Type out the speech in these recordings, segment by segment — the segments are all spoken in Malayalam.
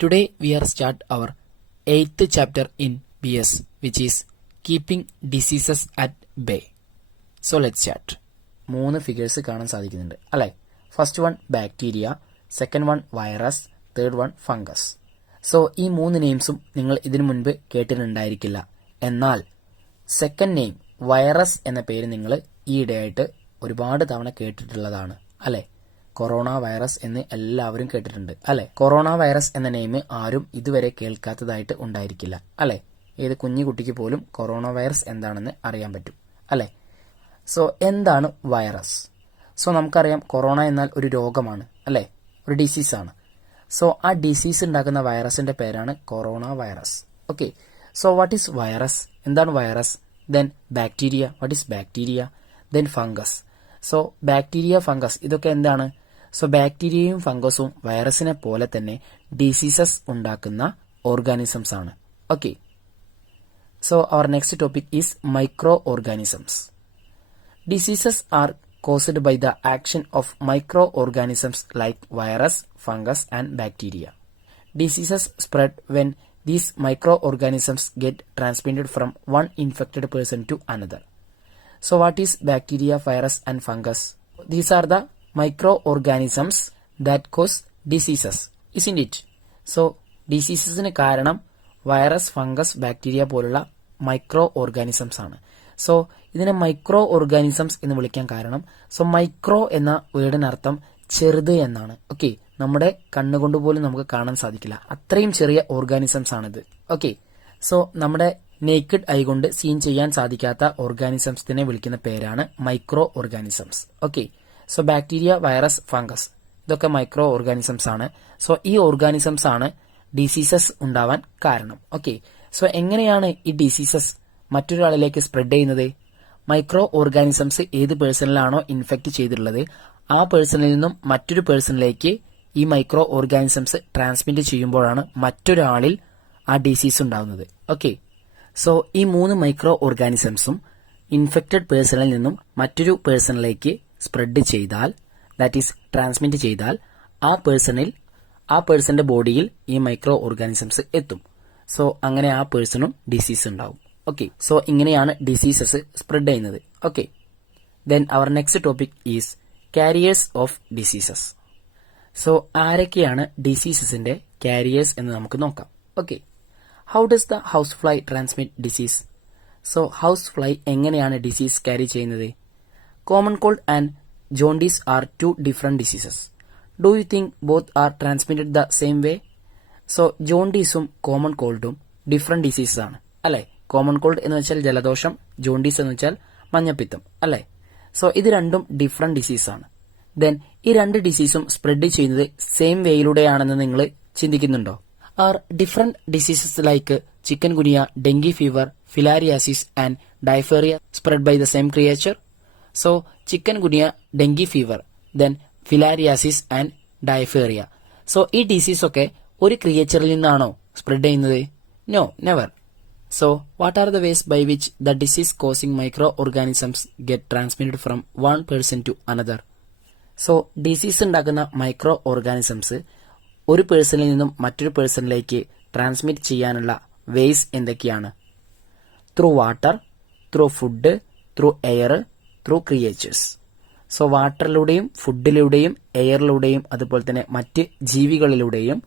Today we are start our 8th chapter in BS, which is keeping diseases at bay. So let's start. 3 figures കാണാൻ സാധിക്കുന്നുണ്ട് അല്ലേ? First one bacteria, second one virus, third one fungus. So ഈ 3 നെയിംസും നിങ്ങൾ ഇതിനു മുൻപ് കേട്ടിട്ടുണ്ടായിരിക്കില്ല. എന്നാൽ സെക്കൻഡ് നെയിം വൈറസ് എന്ന പേര് നിങ്ങൾ ഈയിടെയായിട്ട് ഒരുപാട് തവണ കേട്ടിട്ടുള്ളതാണ് അല്ലേ? കൊറോണ വൈറസ് എന്ന് എല്ലാവരും കേട്ടിട്ടുണ്ട് അല്ലെ? കൊറോണ വൈറസ് എന്ന നെയിം ആരും ഇതുവരെ കേൾക്കാത്തതായിട്ട് ഉണ്ടായിരിക്കില്ല അല്ലെ? ഏത് കുഞ്ഞു കുട്ടിക്ക് പോലും കൊറോണ വൈറസ് എന്താണെന്ന് അറിയാൻ പറ്റും അല്ലെ? സോ എന്താണ് വൈറസ്? സോ നമുക്കറിയാം കൊറോണ എന്നാൽ ഒരു രോഗമാണ് അല്ലെ? ഒരു ഡിസീസാണ്. സോ ആ ഡിസീസ് ഉണ്ടാക്കുന്ന വൈറസിന്റെ പേരാണ് corona virus. Okay, so what is virus? എന്താണ് വൈറസ്? Then bacteria, what is bacteria? Then fungus. So bacteria, fungus ഇതൊക്കെ എന്താണ്? സോ ബാക്ടീരിയയും ഫംഗസും വൈറസിനെ പോലെ തന്നെ ഡിസീസസ് ഉണ്ടാക്കുന്ന ഓർഗാനിസംസ് ആണ്. Okay, so our next topic is micro organisms. Diseases are caused by the action of microorganisms like virus, fungus and bacteria. Diseases spread when these microorganisms get transmitted from one infected person to another. So what is bacteria, virus and fungus? These are the microorganisms that cause diseases, isn't it? So diseasesന് കാരണം വൈറസ്, ഫംഗസ്, ബാക്ടീരിയ പോലുള്ള മൈക്രോ ഓർഗാനിസംസ് ആണ്. സോ ഇതിനെ മൈക്രോ ഓർഗാനിസംസ് എന്ന് വിളിക്കാൻ കാരണം, സോ മൈക്രോ എന്ന വേർഡിനർത്ഥം ചെറുത് എന്നാണ്. ഓക്കെ, നമ്മുടെ കണ്ണുകൊണ്ട് പോലും നമുക്ക് കാണാൻ സാധിക്കില്ല, അത്രയും ചെറിയ ഓർഗാനിസംസ് ആണിത്. ഓക്കെ, സോ നമ്മുടെ നേക്കഡ് ഐ കൊണ്ട് സീൻ ചെയ്യാൻ സാധിക്കാത്ത ഓർഗാനിസംസിനെ വിളിക്കുന്ന പേരാണ് micro organisms. Okay, so bacteria, virus, fungus ഇതൊക്കെ മൈക്രോ ഓർഗാനിസംസ് ആണ്. സോ ഈ ഓർഗാനിസംസ് ആണ് ഡിസീസസ് ഉണ്ടാവാൻ കാരണം. ഓക്കെ, സോ എങ്ങനെയാണ് ഈ ഡിസീസസ് മറ്റൊരാളിലേക്ക് സ്പ്രെഡ് ചെയ്യുന്നത്? മൈക്രോ ഓർഗാനിസംസ് ഏത് പേഴ്സണിലാണോ ഇൻഫെക്ട് ചെയ്തിട്ടുള്ളത് ആ പേഴ്സണിൽ നിന്നും മറ്റൊരു പേഴ്സണിലേക്ക് ഈ മൈക്രോ ഓർഗാനിസംസ് ട്രാൻസ്മിറ്റ് ചെയ്യുമ്പോഴാണ് മറ്റൊരാളിൽ ആ ഡിസീസ് ഉണ്ടാവുന്നത്. ഓക്കെ, സോ ഈ 3 മൈക്രോ ഓർഗാനിസംസും ഇൻഫെക്റ്റഡ് പേഴ്സണിൽ നിന്നും മറ്റൊരു പേഴ്സണിലേക്ക് സ്പ്രെഡ് ചെയ്താൽ, ദാറ്റ് ഈസ് ട്രാൻസ്മിറ്റ് ചെയ്താൽ, ആ പേഴ്സന്റെ ബോഡിയിൽ ഈ മൈക്രോ ഓർഗാനിസംസ് എത്തും. സോ അങ്ങനെ ആ പേഴ്സണും ഡിസീസ് ഉണ്ടാവും. ഓക്കെ, സോ ഇങ്ങനെയാണ് ഡിസീസസ് സ്പ്രെഡ് ചെയ്യുന്നത്. Okay, then our next topic is carriers of diseases. So ആരൊക്കെയാണ് ഡിസീസസിന്റെ കാരിയേഴ്സ് എന്ന് നമുക്ക് നോക്കാം. Okay, how does the house fly transmit disease? So house fly എങ്ങനെയാണ് ഡിസീസ് ക്യാരി ചെയ്യുന്നത്? Common cold and jaundice are 2 different diseases. Do you think both are transmitted the same way? So ജോണ്ടീസും കോമൺ കോൾഡും ഡിഫറെന്റ് ഡിസീസസ് ആണ് അല്ലെ? കോമൺ കോൾഡ് എന്ന് വെച്ചാൽ ജലദോഷം, ജോണ്ടീസ് എന്ന് വെച്ചാൽ മഞ്ഞപ്പിത്തം അല്ലെ? സോ ഇത് രണ്ടും ഡിഫറെന്റ് ഡിസീസ് ആണ്. ദെൻ ഈ 2 ഡിസീസും സ്പ്രെഡ് ചെയ്യുന്നത് സെയിം വേയിലൂടെയാണെന്ന് നിങ്ങൾ ചിന്തിക്കുന്നുണ്ടോ? Are different diseases like chikungunya, dengue fever, filariasis and diarrhoea spread by the same creature? So chikungunya, dengue fever, then filariasis and diarrhoea. So ഈ ഡിസീസ് ഒക്കെ ഒരു ക്രിയേച്ചറിൽ നിന്നാണോ സ്പ്രെഡ് ചെയ്യുന്നത്? No, never. So, what are the ways by which the disease-causing microorganisms get transmitted from one person to another? So, disease ഉണ്ടാക്കുന്ന മൈക്രോ ഓർഗാനിസംസ് ഒരു പേഴ്സണിൽ നിന്നും മറ്റൊരു പേഴ്സണിലേക്ക് ട്രാൻസ്മിറ്റ് ചെയ്യാനുള്ള വേസ് എന്തൊക്കെയാണ്? Through water, through food, through air, through creatures. So വാട്ടറിലൂടെയും ഫുഡിലൂടെയും എയറിലൂടെയും അതുപോലെ തന്നെ മറ്റ് ജീവികളിലൂടെയും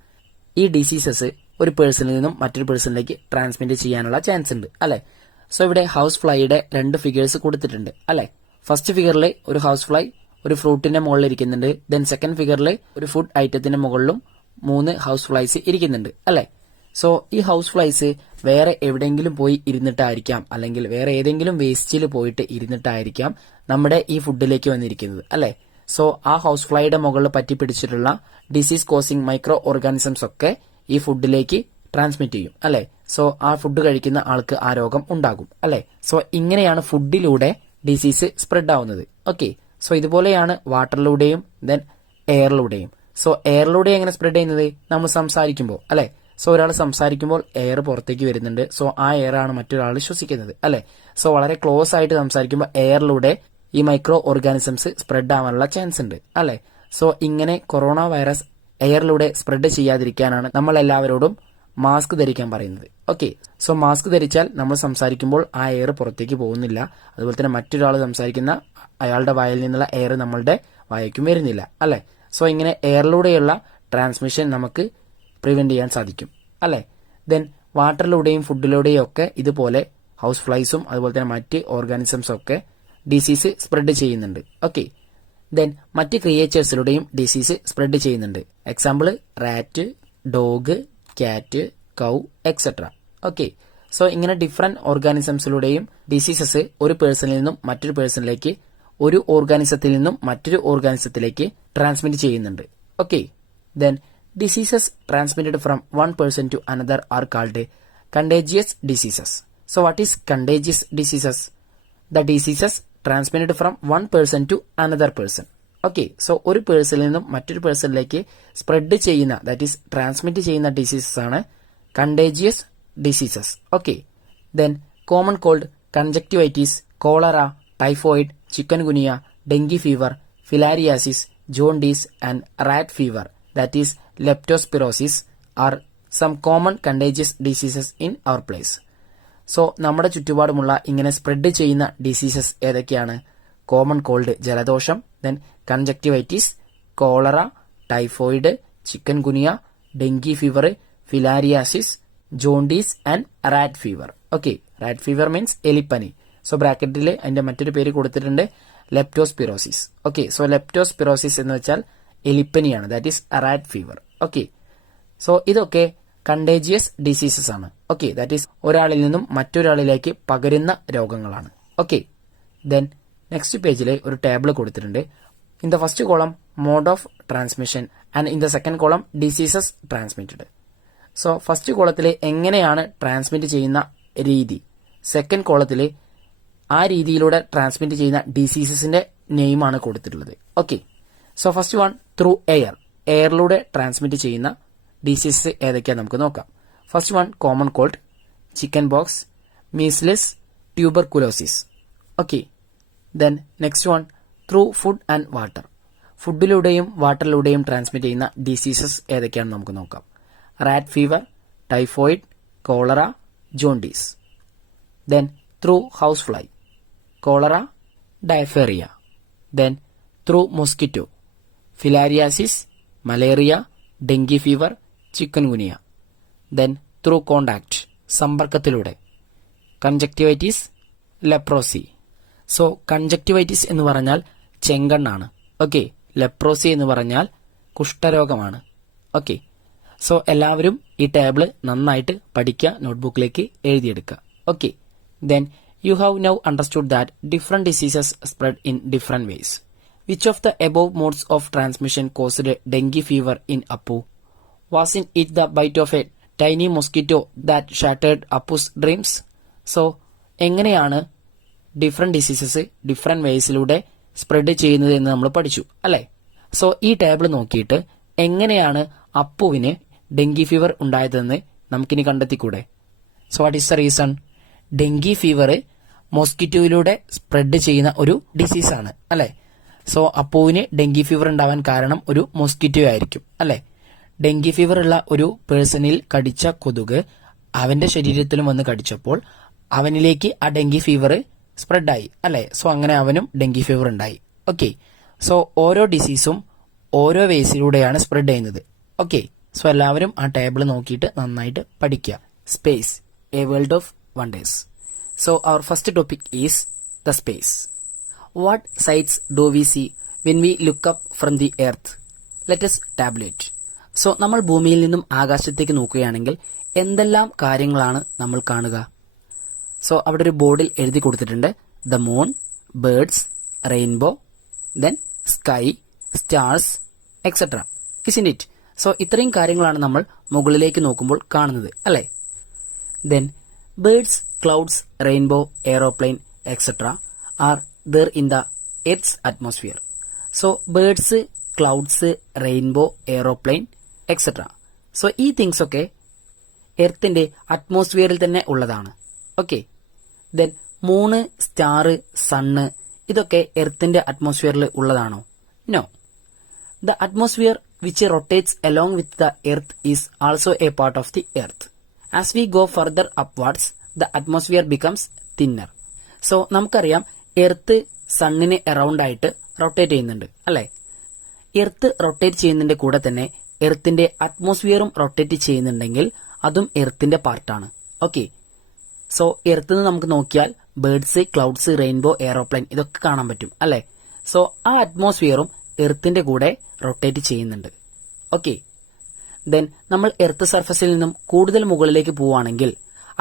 ഈ ഡിസീസസ് ഒരു പേഴ്സണിൽ നിന്നും മറ്റൊരു പേഴ്സണിലേക്ക് ട്രാൻസ്മിറ്റ് ചെയ്യാനുള്ള ചാൻസ് ഉണ്ട് അല്ലെ? സോ ഇവിടെ ഹൗസ് ഫ്ലൈയുടെ 2 ഫിഗേഴ്സ് കൊടുത്തിട്ടുണ്ട് അല്ലെ? ഫസ്റ്റ് ഫിഗറിൽ ഒരു ഹൗസ് ഫ്ലൈ ഒരു ഫ്രൂട്ടിന്റെ മുകളിൽ ഇരിക്കുന്നുണ്ട്. ദെൻ സെക്കൻഡ് ഫിഗറിൽ ഒരു ഫുഡ് ഐറ്റത്തിന്റെ മുകളിലും 3 ഹൗസ് ഫ്ലൈസ് ഇരിക്കുന്നുണ്ട് അല്ലെ? സോ ഈ ഹൗസ് ഫ്ലൈസ് വേറെ എവിടെയെങ്കിലും പോയി ഇരുന്നിട്ടായിരിക്കാം, അല്ലെങ്കിൽ വേറെ ഏതെങ്കിലും വേസ്റ്റിൽ പോയിട്ട് ഇരുന്നിട്ടായിരിക്കാം നമ്മുടെ ഈ ഫുഡിലേക്ക് വന്നിരിക്കുന്നത് അല്ലെ? സോ ആ ഹൗസ് ഫ്ലൈയുടെ മുകളിൽ പറ്റി പിടിച്ചിട്ടുള്ള ഡിസീസ് കോസിംഗ് മൈക്രോ ഓർഗാനിസംസ് ഒക്കെ ഈ ഫുഡിലേക്ക് ട്രാൻസ്മിറ്റ് ചെയ്യും അല്ലെ? സോ ആ ഫുഡ് കഴിക്കുന്ന ആൾക്ക് ആ രോഗം ഉണ്ടാകും അല്ലെ? സോ ഇങ്ങനെയാണ് ഫുഡിലൂടെ ഡിസീസ് സ്പ്രെഡ് ആവുന്നത്. ഓക്കെ, സോ ഇതുപോലെയാണ് വാട്ടറിലൂടെയും ദെൻ എയറിലൂടെയും. സോ എയറിലൂടെ എങ്ങനെ സ്പ്രെഡ് ചെയ്യുന്നത്? നമ്മൾ സംസാരിക്കുമ്പോൾ അല്ലെ? സോ ഒരാൾ സംസാരിക്കുമ്പോൾ എയർ പുറത്തേക്ക് വരുന്നുണ്ട്. സോ ആ എയർ ആണ് മറ്റൊരാൾ ശ്വസിക്കുന്നത് അല്ലെ? സോ വളരെ ക്ലോസ് ആയിട്ട് സംസാരിക്കുമ്പോൾ എയറിലൂടെ ഈ മൈക്രോ ഓർഗാനിസംസ് സ്പ്രെഡ് ആവാനുള്ള ചാൻസ് ഉണ്ട് അല്ലെ? സോ ഇങ്ങനെ കൊറോണ വൈറസ് എയറിലൂടെ സ്പ്രെഡ് ചെയ്യാതിരിക്കാനാണ് നമ്മൾ എല്ലാവരോടും മാസ്ക് ധരിക്കാൻ പറയുന്നത്. ഓക്കെ, സോ മാസ്ക് ധരിച്ചാൽ നമ്മൾ സംസാരിക്കുമ്പോൾ ആ എയർ പുറത്തേക്ക് പോകുന്നില്ല. അതുപോലെ തന്നെ മറ്റൊരാൾ സംസാരിക്കുന്ന അയാളുടെ വായിൽ നിന്നുള്ള എയർ നമ്മളുടെ വായയ്ക്കും വരുന്നില്ല, അല്ലെ? സോ ഇങ്ങനെ എയറിലൂടെയുള്ള ട്രാൻസ്മിഷൻ നമുക്ക് പ്രിവെന്റ് ചെയ്യാൻ സാധിക്കും, അല്ലെ? ദെൻ വാട്ടറിലൂടെയും ഫുഡിലൂടെയും ഒക്കെ ഇതുപോലെ ഹൗസ് ഫ്ലൈസും അതുപോലെ തന്നെ മറ്റ് ഓർഗാനിസംസും ഒക്കെ ഡിസീസ് സ്പ്രെഡ് ചെയ്യുന്നുണ്ട്. ഓക്കെ, ദെൻ മറ്റ് ക്രിയേച്ചേഴ്സിലൂടെയും ഡിസീസ് സ്പ്രെഡ് ചെയ്യുന്നുണ്ട്. Example rat, dog, cat, cow etcetera. Okay, so ഇങ്ങനെ ഡിഫറെന്റ് ഓർഗാനിസംസിലൂടെയും ഡിസീസസ് ഒരു പേഴ്സണിൽ നിന്നും മറ്റൊരു പേഴ്സണിലേക്ക്, ഒരു ഓർഗാനിസത്തിൽ നിന്നും മറ്റൊരു ഓർഗാനിസത്തിലേക്ക് ട്രാൻസ്മിറ്റ് ചെയ്യുന്നുണ്ട്. Okay, then diseases transmitted from one person to another are called contagious diseases. So what is contagious diseases? The diseases transmitted from one person to another person. Okay, so ഒരു പേഴ്സണിൽ നിന്നും മറ്റൊരു പേഴ്സണിലേക്ക് സ്പ്രെഡ് ചെയ്യുന്ന, ദാറ്റ് ഈസ് ട്രാൻസ്മിറ്റ് ചെയ്യുന്ന ഡിസീസസ് ആണ് contagious diseases. Okay, then common cold, conjunctivitis, cholera, typhoid, chikungunya, dengue fever, filariasis, jaundice and rat fever, that is leptospirosis are some common contagious diseases in our place. So നമ്മുടെ ചുറ്റുപാടുമുള്ള ഇങ്ങനെ സ്പ്രെഡ് ചെയ്യുന്ന ഡിസീസസ് ഏതൊക്കെയാണ്? കോമൺ കോൾഡ് ജലദോഷം, then conjunctivitis, cholera, typhoid, chikungunya, dengue fever, filariasis, jaundice and rat fever. Okay, rat fever means എലിപ്പനി. സോ ബ്രാക്കറ്റിൽ അതിന്റെ മറ്റൊരു പേര് കൊടുത്തിട്ടുണ്ട്, ലെപ്റ്റോസ്പിറോസിസ്. ഓക്കെ, സോ ലെപ്റ്റോസ്പിറോസിസ് എന്ന് വെച്ചാൽ എലിപ്പനിയാണ്, that is rat fever. Okay, so ഇതൊക്കെ കണ്ടേജിയസ് ഡിസീസസ് ആണ്. ഓക്കെ, ദാറ്റ് ഈസ് ഒരാളിൽ നിന്നും മറ്റൊരാളിലേക്ക് പകരുന്ന രോഗങ്ങളാണ്. ഓക്കെ, ദെൻ നെക്സ്റ്റ് പേജിൽ ഒരു ടേബിൾ കൊടുത്തിട്ടുണ്ട്. In the first column mode of transmission and in the second column diseases transmitted. So first കോളത്തിൽ എങ്ങനെയാണ് ട്രാൻസ്മിറ്റ് ചെയ്യുന്ന രീതി, സെക്കൻഡ് കോളത്തിൽ ആ രീതിയിലൂടെ ട്രാൻസ്മിറ്റ് ചെയ്യുന്ന ഡിസീസസിന്റെ നെയിമാണ് കൊടുത്തിട്ടുള്ളത്. Okay, so first one through air, എയറിലൂടെ ട്രാൻസ്മിറ്റ് ചെയ്യുന്ന ഡിസീസസ് ഏതൊക്കെയാണ് നമുക്ക് നോക്കാം. First one common cold, chickenpox, measles, tuberculosis. Okay, then next one through food and water, ഫുഡിലൂടെയും വാട്ടറിലൂടെയും ട്രാൻസ്മിറ്റ് ചെയ്യുന്ന ഡിസീസസ് ഏതൊക്കെയാണെന്ന് നമുക്ക് നോക്കാം. Rat fever, typhoid, cholera, jaundice. Then through house fly, cholera, diarrhoea. Then through mosquito, filariasis, malaria, dengue fever, chikungunya. Then through contact, സമ്പർക്കത്തിലൂടെ, കൺജക്ടിവൈറ്റിസ്, ലെപ്രോസി. സോ കൺജക്ടിവൈറ്റിസ് എന്ന് പറഞ്ഞാൽ ചെങ്കണ്ണാണ്. ഓക്കെ, ലെപ്രോസി എന്ന് പറഞ്ഞാൽ കുഷ്ഠരോഗമാണ്. ഓക്കെ, സോ എല്ലാവരും ഈ ടേബിൾ നന്നായിട്ട് പഠിക്കുക, നോട്ട്ബുക്കിലേക്ക് എഴുതിയെടുക്കുക. Okay, then you have now understood that different diseases spread in different ways. Which of the above modes of transmission caused dengue fever in Appu? Was in it the bite of a tiny mosquito that shattered Appu's dreams? So എങ്ങനെയാണ് ഡിഫറെന്റ് ഡിസീസസ് ഡിഫറെന്റ് വേസിലൂടെ സ്പ്രെഡ് ചെയ്യുന്നത് എന്ന് നമ്മൾ പഠിച്ചു, അല്ലെ? സോ ഈ ടേബിൾ നോക്കിയിട്ട് എങ്ങനെയാണ് അപ്പുവിന് ഡെങ്കി ഫീവർ ഉണ്ടായതെന്ന് നമുക്കിനി കണ്ടെത്തിക്കൂടെ? So what is the reason? Dengue fever മോസ്കിറ്റോയിലൂടെ സ്പ്രെഡ് ചെയ്യുന്ന ഒരു ഡിസീസാണ്, അല്ലെ? സോ അപ്പുവിന് ഡെങ്കി ഫീവർ ഉണ്ടാവാൻ കാരണം ഒരു മോസ്കിറ്റോ ആയിരിക്കും, അല്ലെ? ഡെങ്കി ഫീവർ ഉള്ള ഒരു പേഴ്സണിൽ കടിച്ച കൊതുക് അവന്റെ ശരീരത്തിലും വന്ന് കടിച്ചപ്പോൾ അവനിലേക്ക് ആ ഡെങ്കി ഫീവർ സ്പ്രെഡായി, അല്ലെ? സോ അങ്ങനെ അവനും ഡെങ്കി ഫീവർ ഉണ്ടായി. ഓക്കെ, സോ ഓരോ ഡിസീസും ഓരോ വേസിലൂടെയാണ് സ്പ്രെഡ് ചെയ്യുന്നത്. ഓക്കെ, സോ എല്ലാവരും ആ ടേബിൾ നോക്കിയിട്ട് നന്നായിട്ട് പഠിക്കുക. Space, a world of wonders. So our first topic is the space. What sights do we see when we look up from the earth? Let us tabulate. So നമ്മൾ ഭൂമിയിൽ നിന്നും ആകാശത്തേക്ക് നോക്കുകയാണെങ്കിൽ എന്തെല്ലാം കാര്യങ്ങളാണ് നമ്മൾ കാണുക? സോ അവിടെ ഒരു ബോർഡിൽ എഴുതി കൊടുത്തിട്ടുണ്ട്, the moon, birds, rainbow, then sky, stars etcetera. Isn't it? So ഇത്രയും കാര്യങ്ങളാണ് നമ്മൾ മുകളിലേക്ക് നോക്കുമ്പോൾ കാണുന്നത്, അല്ലെ? Then birds, clouds, rainbow, aeroplane etcetera are there in the Earth's atmosphere. So birds, clouds, rainbow, aeroplane, etc. So ഈ തിങ്സ് ഒക്കെ എർത്തിന്റെ അറ്റ്മോസ്ഫിയറിൽ തന്നെ ഉള്ളതാണ്. Okay, then moon, star, sun ഇതൊക്കെ എർത്തിന്റെ അറ്റ്മോസ്ഫിയറിൽ ഉള്ളതാണോ? No. The atmosphere which rotates along with the earth is also a part of the earth. As we go further upwards, the atmosphere becomes thinner. So നമുക്കറിയാം എർത്ത് സണ്ണിന് അറൌണ്ട് ആയിട്ട് റൊട്ടേറ്റ് ചെയ്യുന്നുണ്ട് അല്ലെ. എർത്ത് റൊട്ടേറ്റ് ചെയ്യുന്നതിന്റെ കൂടെ തന്നെ എർത്തിന്റെ അറ്റ്മോസ്ഫിയറും റൊട്ടേറ്റ് ചെയ്യുന്നുണ്ടെങ്കിൽ അതും എർത്തിന്റെ പാർട്ടാണ്. ഓക്കെ, സോ എർത്ത് നിന്ന് നമുക്ക് നോക്കിയാൽ ബേർഡ്സ്, ക്ലൗഡ്സ്, റെയിൻബോ, എയറോപ്ലെയിൻ ഇതൊക്കെ കാണാൻ പറ്റും അല്ലെ. സോ ആ അറ്റ്മോസ്ഫിയറും എർത്തിന്റെ കൂടെ റൊട്ടേറ്റ് ചെയ്യുന്നുണ്ട്. ഓക്കെ, ദെൻ നമ്മൾ എർത്ത് സർഫസിൽ നിന്നും കൂടുതൽ മുകളിലേക്ക് പോവുകയാണെങ്കിൽ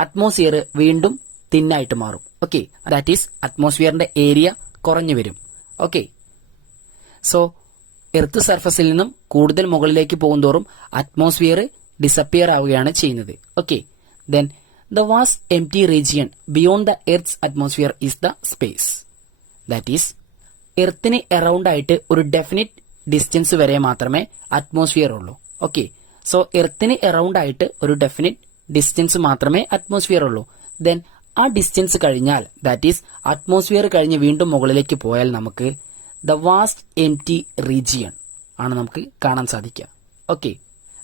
അറ്റ്മോസ്ഫിയർ വീണ്ടും തിന്നായിട്ട് മാറും. ഓക്കെ, ദാറ്റ് ഈസ് അറ്റ്മോസ്ഫിയറിന്റെ ഏരിയ കുറഞ്ഞു വരും. ഓക്കെ, സോ എർത്ത് സർഫസിൽ നിന്നും കൂടുതൽ മുകളിലേക്ക് പോകുന്തോറും അറ്റ്മോസ്ഫിയർ ഡിസപ്പിയർ ആവുകയാണ് ചെയ്യുന്നത്. Okay, then the vast empty region beyond the earth's atmosphere is the space. That is എർത്തിന് അറൌണ്ട് ആയിട്ട് ഒരു ഡെഫിനിറ്റ് ഡിസ്റ്റൻസ് വരെ മാത്രമേ അറ്റ്മോസ്ഫിയർ ഉള്ളൂ. ഓക്കെ, സോ എർത്തിന് അറൌണ്ട് ആയിട്ട് ഒരു ഡെഫിനിറ്റ് ഡിസ്റ്റൻസ് മാത്രമേ അറ്റ്മോസ്ഫിയർ ഉള്ളൂ. ദെൻ ആ ഡിസ്റ്റൻസ് കഴിഞ്ഞാൽ, ദാറ്റ് ഈസ് അറ്റ്മോസ്ഫിയർ കഴിഞ്ഞ് വീണ്ടും മുകളിലേക്ക് പോയാൽ നമുക്ക് ദ വാസ്റ്റ് എംപ്റ്റി റീജിയൻ ആണ് നമുക്ക് കാണാൻ സാധിക്കുക. ഓക്കെ,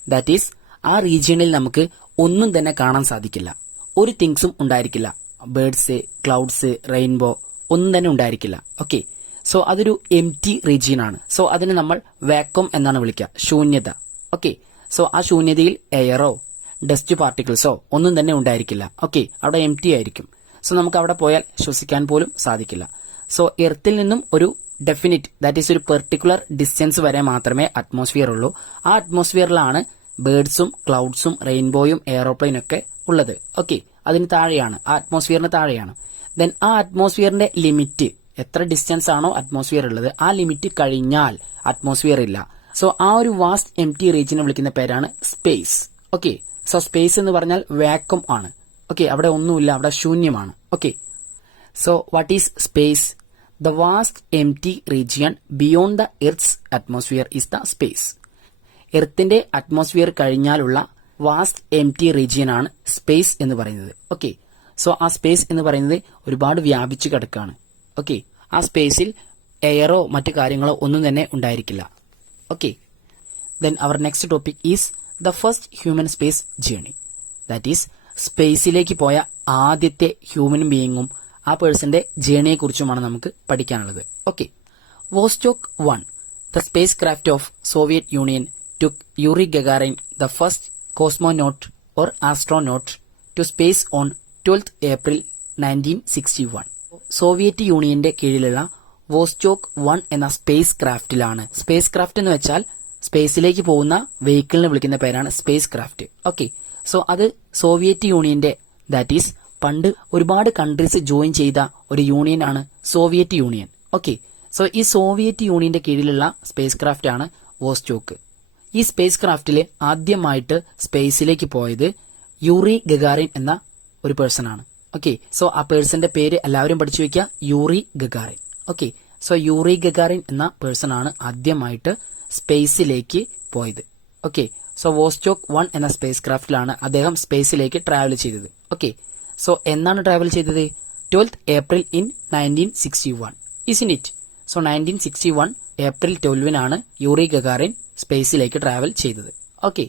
ദാറ്റ് ഈസ് ആ റീജിയണിൽ നമുക്ക് ഒന്നും തന്നെ കാണാൻ സാധിക്കില്ല. ഒരു തിങ്സും ഉണ്ടായിരിക്കില്ല. ബേർഡ്സ്, ക്ലൗഡ്സ്, റെയിൻബോ ഒന്നും തന്നെ ഉണ്ടായിരിക്കില്ല. ഓക്കെ, സോ അതൊരു എംപ്റ്റി റീജിയൻ ആണ്. സോ അതിനെ നമ്മൾ വാക്വം എന്നാണ് വിളിക്കുക, ശൂന്യത. ഓക്കെ, സോ ആ ശൂന്യതയിൽ എയറോ ഡസ്റ്റ് പാർട്ടിക്കിൾസോ ഒന്നും തന്നെ ഉണ്ടായിരിക്കില്ല. ഓക്കെ, അവിടെ എംപ്റ്റി ആയിരിക്കും. സോ നമുക്ക് അവിടെ പോയാൽ ശ്വസിക്കാൻ പോലും സാധിക്കില്ല. സോ എർത്തിൽ നിന്നും ഒരു ഡെഫിനിറ്റ്, ദാറ്റ് ഈസ് ഒരു പെർട്ടിക്കുലർ ഡിസ്റ്റൻസ് വരെ മാത്രമേ അറ്റ്മോസ്ഫിയർ ഉള്ളൂ. ആ അറ്റ്മോസ്ഫിയറിലാണ് ബേർഡ്സും ക്ലൗഡ്സും റെയിൻബോയും എയറോപ്ലെയിനും ഒക്കെ ഉള്ളത്. ഓക്കെ, അതിന് താഴെയാണ്, ആ അറ്റ്മോസ്ഫിയറിന് താഴെയാണ്. ദെൻ ആ അറ്റ്മോസ്ഫിയറിന്റെ ലിമിറ്റ്, എത്ര ഡിസ്റ്റൻസ് ആണോ അറ്റ്മോസ്ഫിയർ ഉള്ളത്, ആ ലിമിറ്റ് കഴിഞ്ഞാൽ അറ്റ്മോസ്ഫിയർ ഇല്ല. സോ ആ ഒരു വാസ്റ്റ് എംപ്റ്റി റീജിയനെ വിളിക്കുന്ന പേരാണ് സ്പേസ്. ഓക്കെ, സോ സ്പേസ് എന്ന് പറഞ്ഞാൽ വാക്വം ആണ്. ഓക്കെ, അവിടെ ഒന്നുമില്ല, അവിടെ ശൂന്യമാണ്. Okay, so what is space? The vast empty region beyond the earth's atmosphere is the space. എർത്തിന്റെ അറ്റ്മോസ്ഫിയർ കഴിഞ്ഞാലുള്ള വാസ്റ്റ് എംപ്റ്റി റീജിയൻ ആണ് സ്പേസ് എന്ന് പറയുന്നത്. ഓക്കെ, സോ ആ സ്പേസ് എന്ന് പറയുന്നത് ഒരുപാട് വ്യാപിച്ചു കിടക്കുകയാണ്. ഓക്കെ, ആ സ്പേസിൽ എയറോ മറ്റു കാര്യങ്ങളോ ഒന്നും തന്നെ ഉണ്ടായിരിക്കില്ല. Okay, then our next topic is the first human space journey. That is സ്പേസിലേക്ക് പോയ ആദ്യത്തെ ഹ്യൂമൻ ബീയിങ്ങും ആ പേഴ്സന്റെ ജേർണിയെ കുറിച്ചുമാണ് നമുക്ക് പഠിക്കാനുള്ളത്. Okay, Vostok 1, the space craft of Soviet union took Yuri Gagarin, the first cosmonaut or astronaut, to space on 12th April 1961. Soviet യൂണിയന്റെ കീഴിലുള്ള വോസ്റ്റോക്ക് 1 എന്ന സ്പേസ് ക്രാഫ്റ്റിലാണ്. സ്പേസ് ക്രാഫ്റ്റ് എന്ന് വെച്ചാൽ സ്പേസിലേക്ക് പോകുന്ന വെഹിക്കിളിനെ വിളിക്കുന്ന പേരാണ് സ്പേസ് ക്രാഫ്റ്റ്. ഓക്കെ, സോ അത് സോവിയറ്റ് യൂണിയന്റെ, ദാറ്റ് ഈസ് പണ്ട് ഒരുപാട് കൺട്രീസ് ജോയിൻ ചെയ്ത ഒരു യൂണിയൻ ആണ് സോവിയറ്റ് യൂണിയൻ. ഓക്കെ, സോ ഈ സോവിയറ്റ് യൂണിയന്റെ കീഴിലുള്ള സ്പേസ് ക്രാഫ്റ്റ് ആണ് വോസ്റ്റോക്ക്. ഈ സ്പേസ് ക്രാഫ്റ്റിൽ ആദ്യമായിട്ട് സ്പേസിലേക്ക് പോയത് യൂറി ഗഗാറിൻ എന്ന ഒരു പേഴ്സൺ ആണ്. ഓക്കെ, സോ ആ പേഴ്സന്റെ പേര് എല്ലാവരും പഠിച്ചു വെക്കുക, Yuri Gagarin. Okay, so Yuri Gagarin എന്ന പേഴ്സൺ ആണ് ആദ്യമായിട്ട് സ്പേസിലേക്ക് പോയത്. ഓക്കെ, സോ വോസ്റ്റോക്ക് 1 എന്ന സ്പേസ് ക്രാഫ്റ്റിലാണ് അദ്ദേഹം സ്പേസിലേക്ക് ട്രാവൽ ചെയ്തത്. ഓക്കെ, സോ എന്നാണ് ട്രാവൽ ചെയ്തത്? 12th April in 1961. Isn't it? So 1961 April 12-നാണ് യൂറി ഗഗാറിൻ സ്പേസിലേക്ക് ട്രാവൽ ചെയ്തത്. Okay,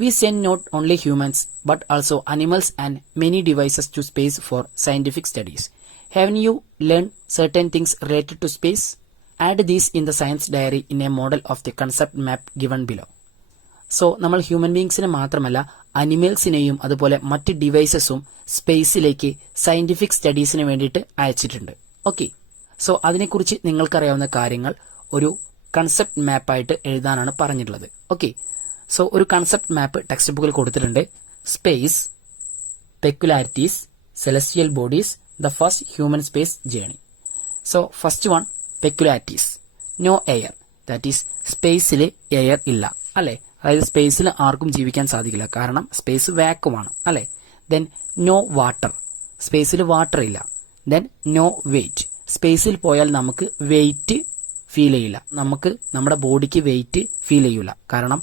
we send not only humans but also animals and many devices to space for scientific studies. Have you learn certain things related to space? Add these in the science diary in a model of the concept map given below. So നമ്മൾ ഹ്യൂമൻ ബീങ്സിനെ മാത്രമല്ല അനിമൽസിനെയും അതുപോലെ മറ്റ് ഡിവൈസസും സ്പേസിലേക്ക് സയന്റിഫിക് സ്റ്റഡീസിന് വേണ്ടിയിട്ട് അയച്ചിട്ടുണ്ട്. ഓക്കെ, സോ അതിനെക്കുറിച്ച് നിങ്ങൾക്കറിയാവുന്ന കാര്യങ്ങൾ ഒരു കൺസെപ്റ്റ് മാപ്പായിട്ട് എഴുതാനാണ് പറഞ്ഞിട്ടുള്ളത്. ഓക്കെ, സോ ഒരു കൺസെപ്റ്റ് മാപ്പ് ടെക്സ്റ്റ് ബുക്കിൽ കൊടുത്തിട്ടുണ്ട്. Space, peculiarities, celestial bodies, the first human space journey. So first one, peculiarities. No air, that is സ്പേസിൽ എയർ ഇല്ല അല്ലെ. അതായത് സ്പേസിൽ ആർക്കും ജീവിക്കാൻ സാധിക്കില്ല, കാരണം സ്പേസ് വാക്വമാണ് അല്ലെ. ദെൻ നോ വാട്ടർ, സ്പേസിൽ വാട്ടർ ഇല്ല. ദെൻ നോ വെയിറ്റ്, സ്പേസിൽ പോയാൽ നമുക്ക് വെയിറ്റ് ഫീൽ ചെയ്യില്ല, നമുക്ക് നമ്മുടെ ബോഡിക്ക് വെയിറ്റ് ഫീൽ ചെയ്യൂല, കാരണം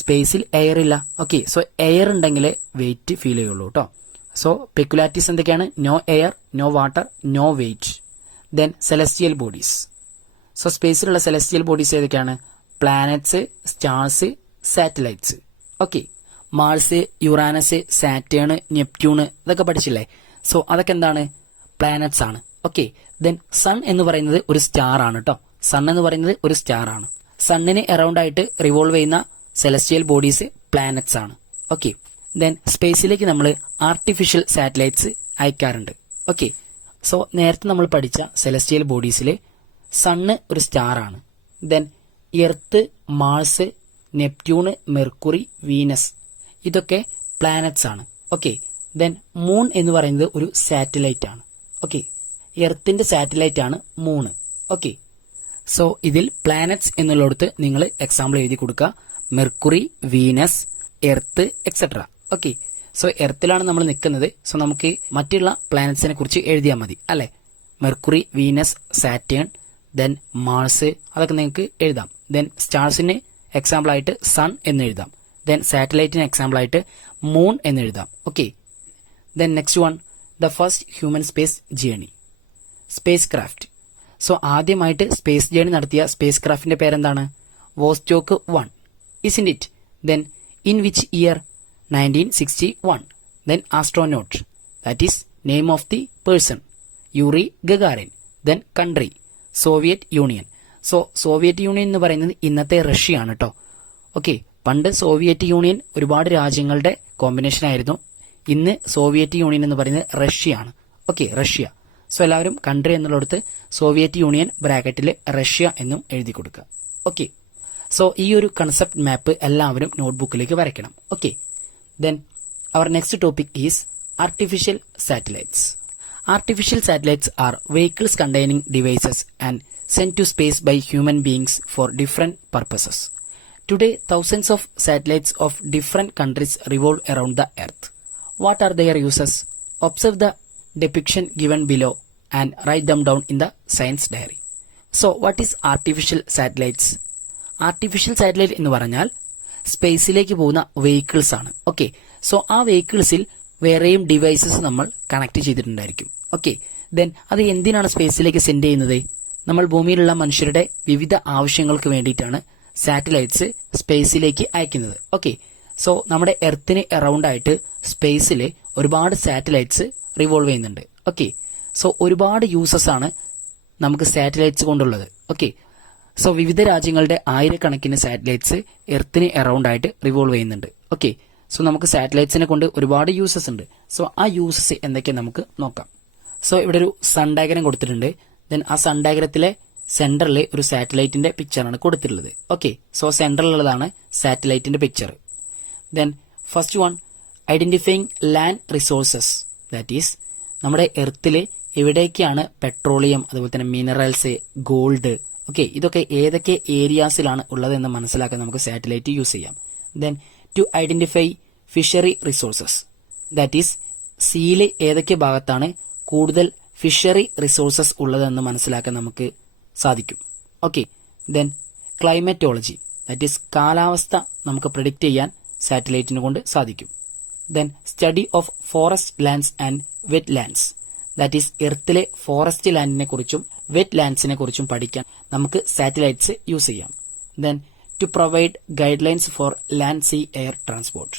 സ്പേസിൽ എയർ ഇല്ല. ഓക്കെ, സോ എയർ ഉണ്ടെങ്കിൽ വെയിറ്റ് ഫീൽ ചെയ്യുള്ളൂ കേട്ടോ. സോ പെക്യുലാരിറ്റീസ് എന്തൊക്കെയാണ്? No air, no water, no weight. Then celestial bodies. So സ്പേസിലുള്ള സെലസ്റ്റിയൽ ബോഡീസ് ഏതൊക്കെയാണ്? Planets, stars, satellites. Okay, Mars, Uranus, Saturn, Neptune ഇതൊക്കെ പഠിച്ചില്ലേ? സോ അതൊക്കെ എന്താണ്? പ്ലാനറ്റ്സ് ആണ്. ഓക്കെ, ദെൻ സൺ എന്ന് പറയുന്നത് ഒരു സ്റ്റാർ ആണ് കേട്ടോ. സൺ എന്ന് പറയുന്നത് ഒരു സ്റ്റാർ ആണ്. സണ്ണിന് അറൌണ്ട് ആയിട്ട് റിവോൾവ് ചെയ്യുന്ന സെലസ്റ്റിയൽ ബോഡീസ് പ്ലാനറ്റ്സ് ആണ്. ഓക്കെ, ദെൻ സ്പേസിലേക്ക് നമ്മൾ ആർട്ടിഫിഷ്യൽ സാറ്റലൈറ്റ്സ് അയക്കാറുണ്ട്. ഓക്കെ, സോ നേരത്തെ നമ്മൾ പഠിച്ച സെലസ്റ്റിയൽ ബോഡീസിൽ സണ്ണ് ഒരു സ്റ്റാർ ആണ്. Then Earth, Mars, Neptune, Mercury, Venus ഇതൊക്കെ പ്ലാനറ്റ്സ് ആണ്. ഓക്കെ, ദെൻ മൂൺ എന്ന് പറയുന്നത് ഒരു സാറ്റലൈറ്റ് ആണ്. ഓക്കെ, എർത്തിന്റെ സാറ്റലൈറ്റ് ആണ് മൂണ്. ഓക്കെ, സോ ഇതിൽ പ്ലാനറ്റ്സ് എന്നുള്ളിടത്ത് നിങ്ങൾ എക്സാമ്പിൾ എഴുതി കൊടുക്കുക. Mercury, Venus, Earth etcetera. Okay, so എർത്തിലാണ് നമ്മൾ നിൽക്കുന്നത്. സോ നമുക്ക് മറ്റുള്ള പ്ലാനറ്റ്സിനെ കുറിച്ച് എഴുതിയാൽ മതി അല്ലെ? Mercury, Venus, Saturn, then Mars അതൊക്കെ നിങ്ങൾക്ക് എഴുതാം. ദെൻ സ്റ്റാർസിന് എക്സാമ്പിൾ ആയിട്ട് സൺ എന്ന് എഴുതാം. ദെൻ സാറ്റലൈറ്റിന് എക്സാമ്പിൾ ആയിട്ട് മൂൺ എന്ന് എഴുതാം. Okay, then next one, the first human space journey, spacecraft. So ആദ്യമായിട്ട് സ്പേസ് ജേണി നടത്തിയ സ്പേസ് ക്രാഫ്റ്റിന്റെ പേരെന്താണ്? Vostok 1, isn't it? Then in which year? 1961. Then astronaut, that is name of the person, Yuri Gagarin. Then country, Soviet Union. So Soviet union എന്ന് പറയുന്നത് ഇന്നത്തെ റഷ്യ ആണ് കേട്ടോ. ഓക്കെ, പണ്ട് സോവിയറ്റ് യൂണിയൻ ഒരുപാട് രാജ്യങ്ങളുടെ കോമ്പിനേഷൻ ആയിരുന്നു. ഇന്ന് സോവിയറ്റ് യൂണിയൻ എന്ന് പറയുന്നത് റഷ്യ ആണ്. Okay, Russia. സോ എല്ലാവരും കൺട്രി എന്നുള്ളിടത്ത് സോവിയറ്റ് യൂണിയൻ ബ്രാക്കറ്റിൽ റഷ്യ എന്നും എഴുതി കൊടുക്കുക. ഓക്കെ, സോ ഈ ഒരു കൺസെപ്റ്റ് മാപ്പ് എല്ലാവരും നോട്ട്ബുക്കിലേക്ക് വരയ്ക്കണം. Okay, then our next topic is artificial satellites. Artificial satellites are vehicles containing devices and sent to space by human beings for different purposes. Today, thousands of satellites of different countries revolve around the Earth. What are their uses? Observe the depiction given below and write them down in the science diary. So, what is artificial satellites? Artificial satellite എന്ന് പറഞ്ഞാൽ സ്പേസിലേക്ക് പോകുന്ന വെഹിക്കിൾസ് ആണ്. ഓക്കെ, സോ ആ വെഹിക്കിൾസിൽ വേറെയും ഡിവൈസസ് നമ്മൾ കണക്ട് ചെയ്തിട്ടുണ്ടായിരിക്കും. ഓക്കെ, ദെൻ അത് എന്തിനാണ് സ്പേസിലേക്ക് സെൻഡ് ചെയ്യുന്നത്? നമ്മൾ ഭൂമിയിലുള്ള മനുഷ്യരുടെ വിവിധ ആവശ്യങ്ങൾക്ക് വേണ്ടിയിട്ടാണ് സാറ്റലൈറ്റ്സ് സ്പേസിലേക്ക് അയക്കുന്നത്. ഓക്കെ, സോ നമ്മുടെ എർത്തിന് അറൌണ്ട് ആയിട്ട് സ്പേസിൽ ഒരുപാട് സാറ്റലൈറ്റ്സ് റിവോൾവ് ചെയ്യുന്നുണ്ട്. ഓക്കെ, സോ ഒരുപാട് യൂസസ് ആണ് നമുക്ക് സാറ്റലൈറ്റ്സ് കൊണ്ടുള്ളത്. ഓക്കെ, സോ വിവിധ രാജ്യങ്ങളുടെ ആയിരക്കണക്കിന് സാറ്റലൈറ്റ്സ് എർത്തിന് അറൌണ്ട് ആയിട്ട് റിവോൾവ് ചെയ്യുന്നുണ്ട്. ഓക്കെ, സോ നമുക്ക് സാറ്റലൈറ്റ്സിനെ കൊണ്ട് ഒരുപാട് യൂസസ് ഉണ്ട്. സോ ആ യൂസസ് എന്തൊക്കെ നമുക്ക് നോക്കാം. സോ ഇവിടെ ഒരു സൺ ഡയഗ്രം കൊടുത്തിട്ടുണ്ട്. ദെൻ ആ സൺ ഡയഗ്രത്തിലെ സെന്ററിൽ ഒരു സാറ്റലൈറ്റിന്റെ പിക്ചറാണ് കൊടുത്തിട്ടുള്ളത്. ഓക്കെ, സോ സെന്ററിലുള്ളതാണ് സാറ്റലൈറ്റിന്റെ picture. Then first one, identifying land resources. That is നമ്മുടെ എർത്തിൽ എവിടേക്കാണ് പെട്രോളിയം, അതുപോലെ തന്നെ മിനറൽസ്, ഗോൾഡ്, ഓക്കെ, ഇതൊക്കെ ഏതൊക്കെ ഏരിയാസിലാണ് ഉള്ളതെന്ന് മനസ്സിലാക്കാൻ നമുക്ക് സാറ്റലൈറ്റ് യൂസ് ചെയ്യാം. Then to identify fishery resources. That is സീയിൽ ഏതൊക്കെ ഭാഗത്താണ് കൂടുതൽ ഫിഷറി റിസോഴ്സസ് ഉള്ളതെന്ന് മനസ്സിലാക്കാൻ നമുക്ക് സാധിക്കും. Okay, then climatology, that is കാലാവസ്ഥ നമുക്ക് പ്രെഡിക്റ്റ് ചെയ്യാൻ സാറ്റലൈറ്റിനെ കൊണ്ട് സാധിക്കും. Then study of forest lands and wetlands. That is എർത്തിലെ ഫോറസ്റ്റ് ലാൻഡിനെ കുറിച്ചും വെറ്റ് ലാൻഡ്സിനെ കുറിച്ചും പഠിക്കാൻ നമുക്ക് സാറ്റലൈറ്റ്സ് യൂസ് ചെയ്യാം. Then to provide guidelines for land, sea, air transport.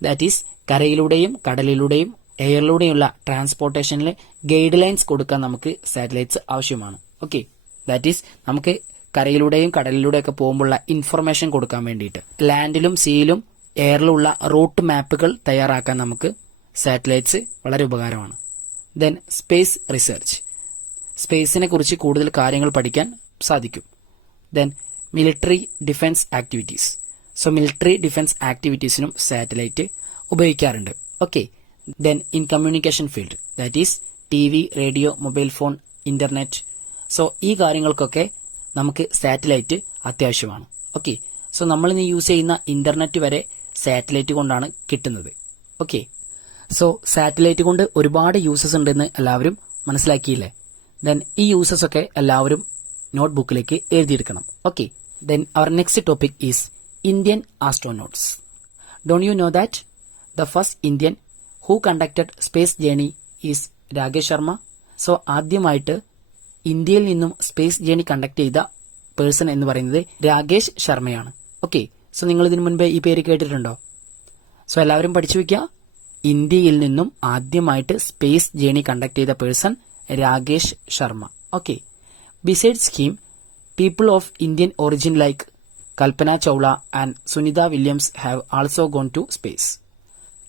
That is കരയിലൂടെയും കടലിലൂടെയും എയറിലൂടെയുള്ള ട്രാൻസ്പോർട്ടേഷനിൽ guide lines കൊടുക്കാൻ നമുക്ക് സാറ്റലൈറ്റ്സ് ആവശ്യമാണ്. ഓക്കെ, ദാറ്റ് ഈസ് നമുക്ക് കരയിലൂടെയും കടലിലൂടെയൊക്കെ പോകുമ്പോഴുള്ള ഇൻഫർമേഷൻ കൊടുക്കാൻ വേണ്ടിയിട്ട് ലാൻഡിലും സീയിലും എയറിലുള്ള റൂട്ട് മാപ്പുകൾ തയ്യാറാക്കാൻ നമുക്ക് സാറ്റലൈറ്റ്സ് വളരെ ഉപകാരമാണ്. ദെൻ സ്പേസ് റിസർച്ച്, സ്പേസിനെ കുറിച്ച് കൂടുതൽ കാര്യങ്ങൾ പഠിക്കാൻ സാധിക്കും. Then military defence activities. So military defence ആക്ടിവിറ്റീസിനും സാറ്റലൈറ്റ് ഉപയോഗിക്കാറുണ്ട്. Okay, then in communication field, that is TV, radio, mobile phone, internet. So ഈ കാര്യങ്ങൾക്കൊക്കെ നമുക്ക് സാറ്റലൈറ്റ് അത്യാവശ്യമാണ്. ഓക്കെ, സോ നമ്മൾ ഇന്ന് യൂസ് ചെയ്യുന്ന ഇന്റർനെറ്റ് വരെ സാറ്റലൈറ്റ് കൊണ്ടാണ് കിട്ടുന്നത്. ഓക്കെ, സോ സാറ്റലൈറ്റ് കൊണ്ട് ഒരുപാട് യൂസസ് ഉണ്ടെന്ന് എല്ലാവരും മനസ്സിലാക്കിയില്ലേ? ദെൻ ഈ യൂസസ് ഒക്കെ എല്ലാവരും നോട്ട്ബുക്കിലേക്ക് എഴുതിയെടുക്കണം. Okay, then our next topic is Indian astronauts. Don't you know that the first Indian who conducted space journey is Rakesh Sharma. So ആദ്യമായിട്ട് ഇന്ത്യയിൽ നിന്നും സ്പേസ് ജേണി കണ്ടക്ട് ചെയ്ത പേഴ്സൺ എന്ന് പറയുന്നത് രാകേഷ് ശർമ്മയാണ്. ഓക്കെ, സോ നിങ്ങൾ ഇതിനു മുൻപ് ഈ പേര് കേട്ടിട്ടുണ്ടോ? സോ എല്ലാവരും പഠിച്ചു വെക്കുക. ഇന്ത്യയിൽ നിന്നും ആദ്യമായിട്ട് സ്പേസ് ജേണി കണ്ടക്ട് ചെയ്ത person Rakesh Sharma. Okay, besides him people of Indian origin like Kalpana Chawla and Sunita Williams have also gone to space.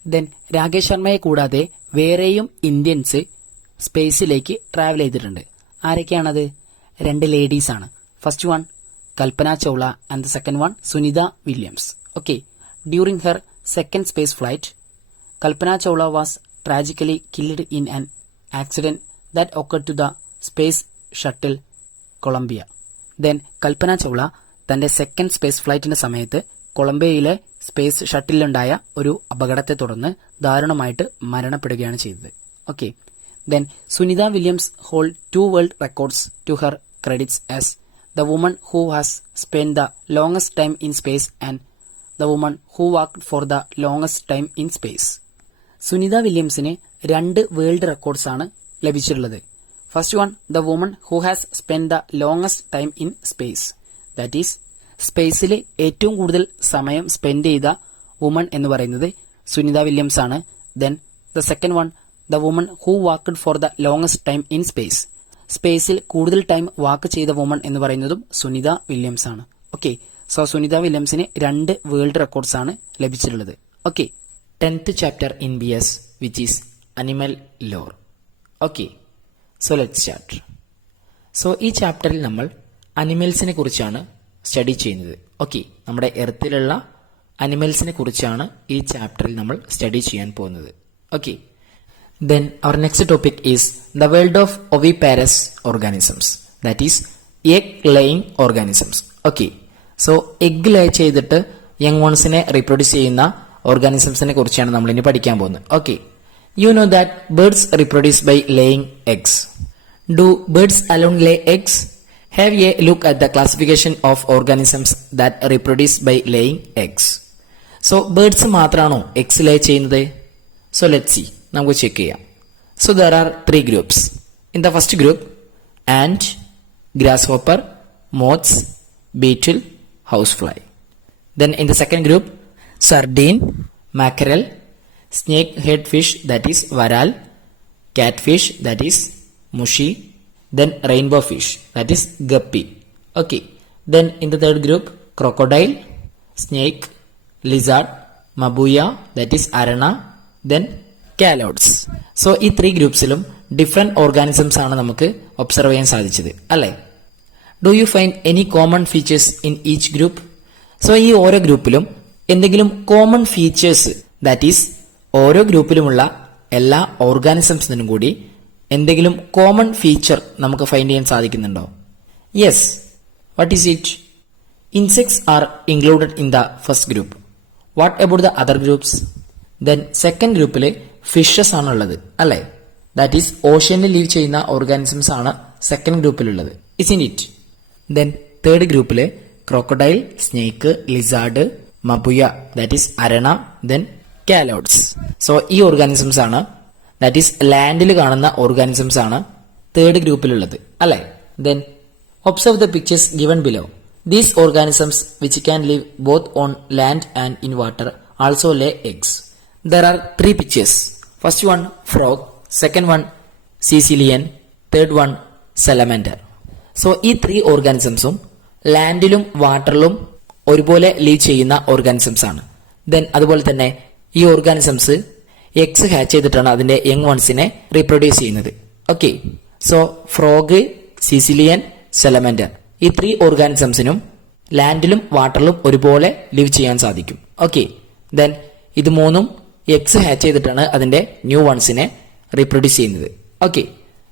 Then Rakesh ശർമ്മയെ കൂടാതെ വേറെയും ഇന്ത്യൻസ് സ്പേസിലേക്ക് ട്രാവൽ ചെയ്തിട്ടുണ്ട്. ആരൊക്കെയാണത്? 2 ലേഡീസ് ആണ്. First one Kalpana Chawla and the second one Sunita Williams. Okay, during her second space flight Kalpana Chawla was tragically killed in an accident that occurred to the Space Shuttle Columbia. Then Kalpana Chawla തന്റെ സെക്കൻഡ് സ്പേസ് ഫ്ലൈറ്റിന്റെ സമയത്ത് കൊളംബിയയിലെ സ്പേസ് ഷട്ടിലുണ്ടായ ഒരു അപകടത്തെ തുടർന്ന് ദാരുണമായിട്ട് മരണപ്പെടുകയാണ് ചെയ്തത്. Okay, then Sunita Williams hold 2 world records to her credits as the woman who has spend the longest time in space and the woman who walked for the longest time in space. Sunita വില്യംസിന് 2 വേൾഡ് റെക്കോർഡ്സ് ആണ് ലഭിച്ചിട്ടുള്ളത്. First one the woman who has spend the longest time in space, that is സ്പേസിൽ ഏറ്റവും കൂടുതൽ സമയം സ്പെൻഡ് ചെയ്ത വുമൺ എന്ന് പറയുന്നത് സുനിത വില്യംസ് ആണ്. Then the second one the woman who walked for the longest time in space, സ്പേസിൽ കൂടുതൽ ടൈം വാക്ക് ചെയ്ത വുമൺ എന്ന് പറയുന്നതും സുനിത വില്യംസ് ആണ്. ഓക്കെ, സോ സുനിത വില്യംസിന് 2 വേൾഡ് റെക്കോർഡ്സ് ആണ് ലഭിച്ചിട്ടുള്ളത്. Okay, 10th chapter in BS, which is Animal Lore. Okay, so let's start. So ഈ ചാപ്റ്ററിൽ നമ്മൾ അനിമൽസിനെ കുറിച്ചാണ് സ്റ്റഡി ചെയ്യുന്നത്. ഓക്കെ, നമ്മുടെ എർത്തിലുള്ള അനിമൽസിനെ കുറിച്ചാണ് ഈ ചാപ്റ്ററിൽ നമ്മൾ സ്റ്റഡി ചെയ്യാൻ പോകുന്നത്. Okay, then our next topic is the world of oviparous organisms, that is egg laying organisms. Okay, so egg lay ചെയ്തിട്ട് യങ് വൺസിനെ റീപ്രൊഡ്യൂസ് ചെയ്യുന്ന ഓർഗാനിസംസിനെ കുറിച്ചാണ് നമ്മൾ ഇനി പഠിക്കാൻ പോകുന്നത്. Okay, you know that birds reproduce by laying eggs. Do birds alone lay eggs? Have a look at the classification of organisms that reproduce by laying eggs. So birds മാത്രമാണോ എഗ്സ് ലേ ചെയ്യുന്നത്? സോ ലെറ്റ് സി, നമുക്ക് ചെക്ക് ചെയ്യാം. So there are 3 groups. In the first group and, grasshopper, moths, beetle, housefly. Then in the second group sardine, mackerel, snake head fish that is varal, catfish that is mushi, then rainbow fish that is guppy. Okay, then in the third group crocodile, snake, lizard, mabuya that is arana, then calods. So ഈ 3 ഗ്രൂപ്പ്സിലും ഡിഫറെന്റ് ഓർഗാനിസംസ് ആണ് നമുക്ക് ഒബ്സർവ് ചെയ്യാൻ സാധിച്ചത് അല്ലേ? Do you find any common features in each group? So ഈ ഓരോ ഗ്രൂപ്പിലും എന്തെങ്കിലും കോമൺ ഫീച്ചേഴ്സ്, ദാറ്റ് ഈസ് ഓരോ ഗ്രൂപ്പിലുമുള്ള എല്ലാ ഓർഗാനിസംസിനും കൂടി എന്തെങ്കിലും കോമൺ ഫീച്ചർ നമുക്ക് ഫൈൻഡ് ചെയ്യാൻ സാധിക്കുന്നുണ്ടോ? Yes. What is it? Insects are included in the first group. What about the other groups? Then second ഗ്രൂപ്പിൽ ഫിഷസ് ആണുള്ളത് അല്ലേ? ദാറ്റ് ഈസ് ഓഷ്യനിൽ ലീവ് ചെയ്യുന്ന ഓർഗാനിസംസ് ആണ് സെക്കൻഡ് ഗ്രൂപ്പിലുള്ളത്. Isn't it? Then third ഗ്രൂപ്പിൽ crocodile, snake, lizard, mabuya that is അരണ, ദെൻ കാലോഡ്സ്. സോ ഈ ഓർഗാനിസംസ് ആണ്, ദാറ്റ് ഈസ് ലാൻഡിൽ കാണുന്ന ഓർഗാനിസംസ് ആണ് തേർഡ് ഗ്രൂപ്പിലുള്ളത് അല്ലെ? Then observe the pictures given below. These organisms which can live both on land and in water also lay eggs. There are 3 pictures. First one frog, second one caecilian, third one salamander. So ഈ 3 ഓർഗാനിസംസും ലാൻഡിലും വാട്ടറിലും ഒരുപോലെ ലീവ് ചെയ്യുന്ന ഓർഗാനിസംസ് ആണ്. ദെൻ അതുപോലെ തന്നെ ഈ ഓർഗാനിസംസ് എഗ്സ് ഹാച്ച് ചെയ്തിട്ടാണ് അതിന്റെ യങ് വൺസിനെ റീപ്രൊഡ്യൂസ് ചെയ്യുന്നത്. ഓക്കെ, സോ ഫ്രോഗ്, സിസിലിയൻ, സെലമൻഡർ ഈ 3 ഓർഗാനിസംസിനും ലാൻഡിലും വാട്ടറിലും ഒരുപോലെ ലീവ് ചെയ്യാൻ സാധിക്കും. ഓക്കെ, ദെൻ ഇത് 3ഉം എഗ്സ് ഹാച്ച് ചെയ്തിട്ടാണ് അതിന്റെ ന്യൂ വൺസിനെ റീപ്രൊഡ്യൂസ് ചെയ്യുന്നത്. Okay,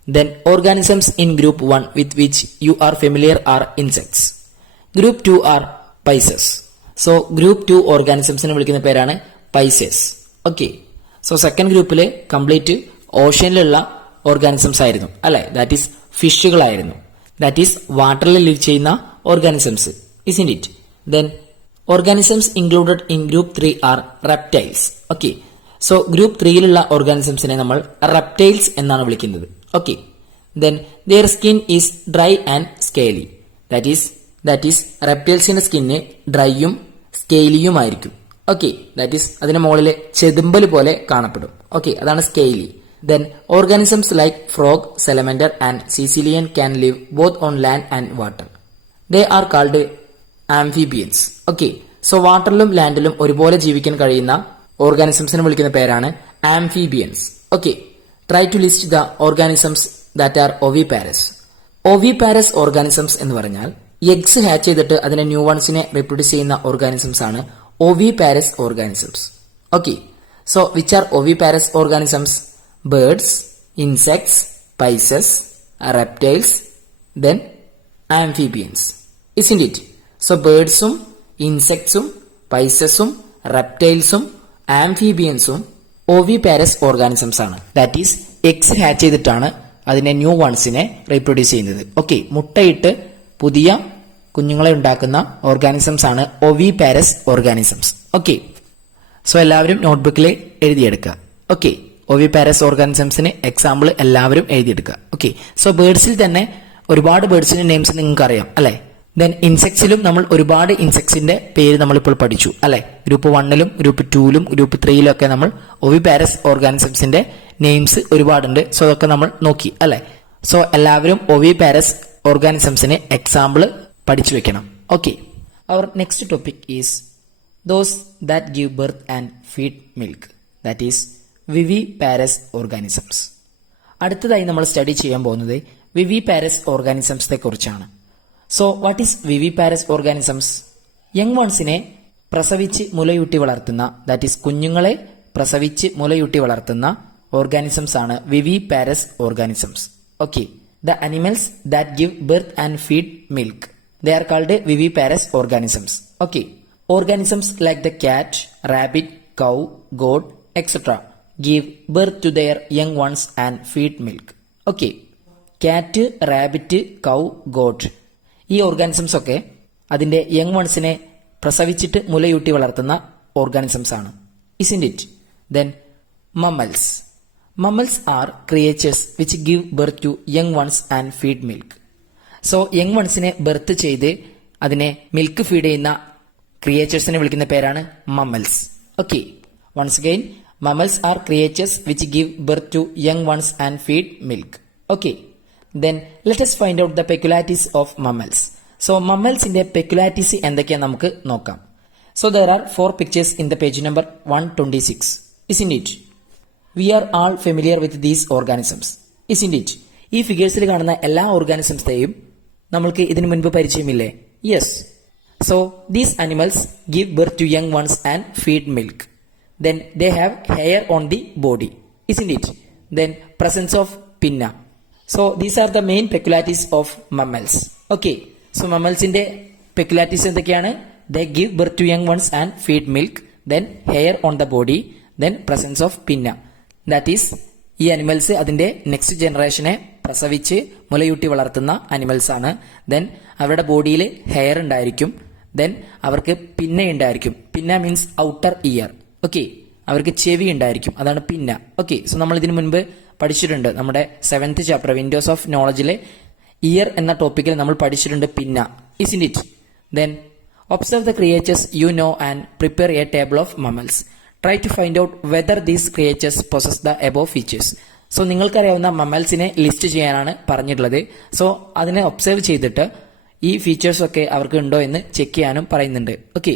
then organisms in group 1 with which you are familiar are insects. Group 2 are pisces. So group 2 ഓർഗാനിസംസിനെ വിളിക്കുന്ന പേരാണ് പൈസസ്. ഓക്കെ, സോ സെക്കൻഡ് ഗ്രൂപ്പില് കംപ്ലീറ്റ് ഓഷ്യനിലുള്ള ഓർഗാനിസംസ് ആയിരുന്നു അല്ലെ? ദാറ്റ് ഈസ് ഫിഷുകളായിരുന്നു. ദാറ്റ് ഈസ് വാട്ടറിൽ ലിവ് ചെയ്യുന്ന organisms. Isn't it? Then organisms included in group 3 are reptiles. Okay, so group 3യിലുള്ള ഓർഗാനിസംസിനെ നമ്മൾ റെപ്റ്റൈൽസ് എന്നാണ് വിളിക്കുന്നത്. Okay, then their skin is dry and scaly. That is that is റെപ്റ്റൈൽസിന്റെ സ്കിന്ന് ഡ്രൈയും സ്കെയിലിയുമായിരിക്കും. ഓക്കെ, ദാറ്റ് ഈസ് അതിന്റെ മുകളിൽ ചെതുമ്പൽ പോലെ കാണപ്പെടും. ഓക്കെ, അതാണ് scaly. Then organisms like frog, salamander and caecilian can live both on land and water. They are called amphibians. Okay, so വാട്ടറിലും ലാൻഡിലും ഒരുപോലെ ജീവിക്കാൻ കഴിയുന്ന ഓർഗാനിസംസിനെ വിളിക്കുന്ന പേരാണ് amphibians. Okay, try to list the organisms that are oviparous. Oviparous organisms എന്ന് പറഞ്ഞാൽ എഗ്സ് ഹാച്ച് ചെയ്തിട്ട് അതിനെ ന്യൂ വൺസിനെ റിപ്രൊഡ്യൂസ് ചെയ്യുന്ന ഓർഗാനിസംസ് ആണ് oviparous organisms. Okay, so which are oviparous organisms? Birds, insects, pisces, reptiles, then amphibians. Isn't it? So birdsum, insectsum, piscesum, reptilesum, amphibiansum oviparous organisms ആണ്. That is eggs hatch ചെയ്തിട്ടാണ് അതിനെ ന്യൂ വൺസിനെ റീപ്രൊഡ്യൂസ് ചെയ്യുന്നത്. ഓക്കെ, മുട്ടയിട്ട് പുതിയ കുഞ്ഞുങ്ങളെ ഉണ്ടാക്കുന്ന ഓർഗാനിസംസ് ആണ് oviparous organisms. ഓക്കെ, സോ എല്ലാവരും നോട്ട്ബുക്കിൽ എഴുതിയെടുക്കുക. ഓക്കെ, oviparous organismsന് എക്സാമ്പിൾ എല്ലാവരും എഴുതിയെടുക്കുക. ഓക്കെ, സോ ബേർഡ്സിൽ തന്നെ ഒരുപാട് ബേർഡ്സിന്റെ നെയിംസ് നിങ്ങൾക്ക് അറിയാം അല്ലെ. ദെൻ ഇൻസെക്ട്സിലും നമ്മൾ ഒരുപാട് ഇൻസെക്ട്സിന്റെ പേര് നമ്മളിപ്പോൾ പഠിച്ചു അല്ലെ. ഗ്രൂപ്പ് 1ലും ഗ്രൂപ്പ് 2ലും ഗ്രൂപ്പ് 3ലും ഒക്കെ നമ്മൾ oviparous organismsന്റെ നെയിംസ് ഒരുപാടുണ്ട്. സോ അതൊക്കെ നമ്മൾ നോക്കി അല്ലെ. സോ എല്ലാവരും oviparous organismsന് എക്സാമ്പിൾ പഠിച്ചു വെക്കണം. Okay, our next topic is those that give birth and feed milk, that is viviparous organisms. അടുത്തതായി നമ്മൾ സ്റ്റഡി ചെയ്യാൻ പോകുന്നത് വിവിപാരസ് ഓർഗാനിസംസിനെ കുറിച്ചാണ്. So what is viviparous organisms? Young വൺസിനെ പ്രസവിച്ച് മുലയൂട്ടി വളർത്തുന്ന, ദാറ്റ് ഈസ് കുഞ്ഞുങ്ങളെ പ്രസവിച്ച് മുലയൂട്ടി വളർത്തുന്ന ഓർഗാനിസംസ് ആണ് viviparous organisms. Okay, the animals that give birth and feed milk, they are called viviparous organisms. Okay, organisms like the cat, rabbit, cow, God etcetera give birth to their young ones and feed milk. Okay, കാറ്റ്, റാബിറ്റ്, കൗ, ഗോട്ട് ഈ ഓർഗാനിസംസ് ഒക്കെ അതിന്റെ യങ് വൺസിനെ പ്രസവിച്ചിട്ട് മുലയൂട്ടി വളർത്തുന്ന ഓർഗാനിസംസ് ആണ്. Isn't it? Then mammals. Mammals are creatures which give birth to young ones and feed milk. So young വൺസിനെ ബർത്ത് ചെയ്ത് അതിനെ മിൽക്ക് ഫീഡ് ചെയ്യുന്ന ക്രിയേച്ചേഴ്സിനെ വിളിക്കുന്ന പേരാണ് mammals. Okay, once again, mammals are creatures which give birth to young ones and feed milk. Okay, then let us find out the peculiarities of mammals. So mammals ന്റെ peculiarities എന്തൊക്കെയാണ് നമുക്ക് നോക്കാം. So there are 4 pictures in the page number 126. Isn't it? We are all familiar with these organisms. Isn't it? ഈ ഫിഗേഴ്സിൽ കാണുന്ന എല്ലാ ഓർഗാനിസംസിനെയും നമ്മൾക്ക് ഇതിനു മുൻപ് പരിചയമില്ലേ? Yes. So these animals give birth to young ones and feed milk. Then they have hair on the body, isn't it? Then presence of pinna. So these are the main peculiarities of mammals. Okay, so mammals inde peculiarities endokeyana? They give birth to young ones and feed milk, then hair on the body, then presence of pinna. That is, ഈ അനിമൽസ് അതിന്റെ നെക്സ്റ്റ് ജനറേഷനെ പ്രസവിച്ച് മുലയൂട്ടി വളർത്തുന്ന അനിമൽസ് ആണ്. ദെൻ അവരുടെ ബോഡിയിൽ ഹെയർ ഉണ്ടായിരിക്കും. ദെൻ അവർക്ക് പിന്ന ഉണ്ടായിരിക്കും. പിന്ന മീൻസ് ഔട്ടർ ഇയർ. ഓക്കെ, അവർക്ക് ചെവി ഉണ്ടായിരിക്കും, അതാണ് പിന്ന. ഓക്കെ, സോ നമ്മൾ ഇതിനു മുൻപ് പഠിച്ചിട്ടുണ്ട്. നമ്മുടെ 7th ചാപ്റ്റർ വിൻഡോസ് ഓഫ് നോളജിലെ ഇയർ എന്ന ടോപ്പിക്കിൽ നമ്മൾ പഠിച്ചിട്ടുണ്ട് പിന്ന. Isn't it? Then observe the creatures you know and prepare a table of mammals. Try to find out whether these creatures possess the above features. So നിങ്ങൾക്കറിയാവുന്ന മമ്മൽസിനെ ലിസ്റ്റ് ചെയ്യാനാണ് പറഞ്ഞിട്ടുള്ളത്. സോ അതിനെ ഒബ്സർവ് ചെയ്തിട്ട് ഈ ഫീച്ചേഴ്സ് ഒക്കെ അവർക്ക് ഉണ്ടോ എന്ന് ചെക്ക് ചെയ്യാനും പറയുന്നുണ്ട്. ഓക്കെ,